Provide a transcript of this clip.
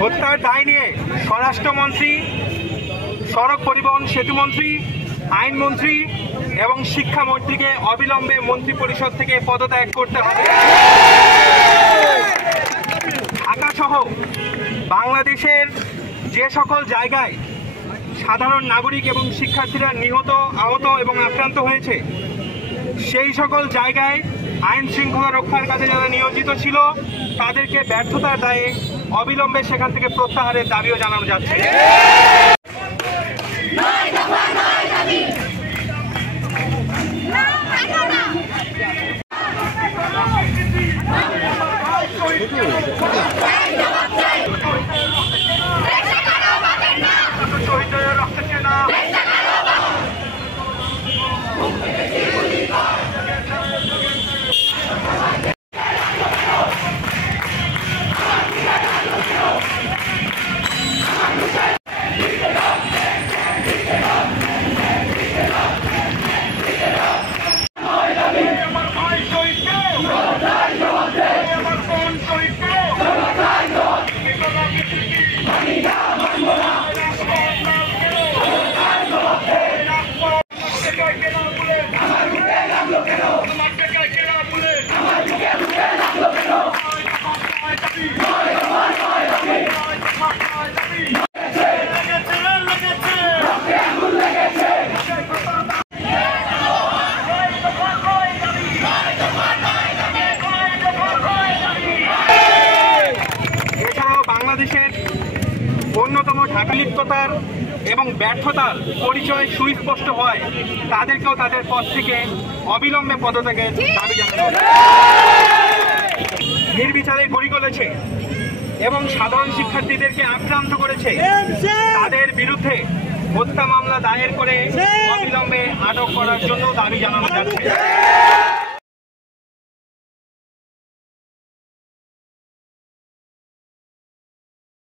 হত্যার দায় নিয়ে স্বরাষ্ট্রমন্ত্রী, সড়ক পরিবহন সেতুমন্ত্রী, আইনমন্ত্রী এবং শিক্ষামন্ত্রীকে অবিলম্বে মন্ত্রিপরিষদ থেকে পদত্যাগ করতে হবে। ঢাকা সহ বাংলাদেশের যে সকল জায়গায় সাধারণ নাগরিক এবং শিক্ষার্থীরা নিহত, আহত এবং আক্রান্ত হয়েছে, সেই সকল জায়গায় আইন শৃঙ্খলা রক্ষার কাজে যারা নিয়োজিত ছিল তাদেরকে ব্যর্থতার দায়ে অবিলম্বে সেখান থেকে প্রত্যাহারের দাবিও জানানো যাচ্ছে। বাংলাদেশের অন্যতম ঢাকালিপ্ততার এবং ব্যর্থতার পরিচয় সুস্পষ্ট হয়, তাদেরকেও তাদের পদ থেকে অবিলম্বে পদত্যাগের দাবি জানানো হবে। নির্বিচারে গুলি করেছে এবং সাধারণ শিক্ষার্থীদেরকে আক্রান্ত করেছে, তাদের বিরুদ্ধে হত্যা মামলা দায়ের করে অবিলম্বে আটক করার জন্য দাবি জানানো যাচ্ছে।